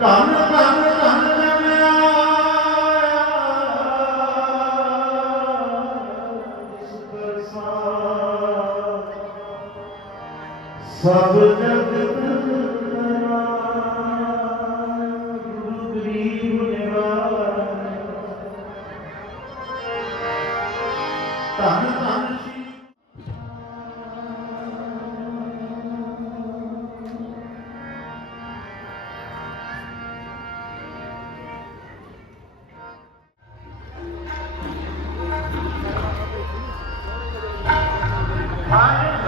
ਧੰਨ ਧੰਨ ਧੰਨ ਸਭ ਜਗਤ ਨਾਮ ਗੁਰੂ ਗਰੀਬ ਨਿਵਾਰ ਧੰਨ ਧੰਨ Time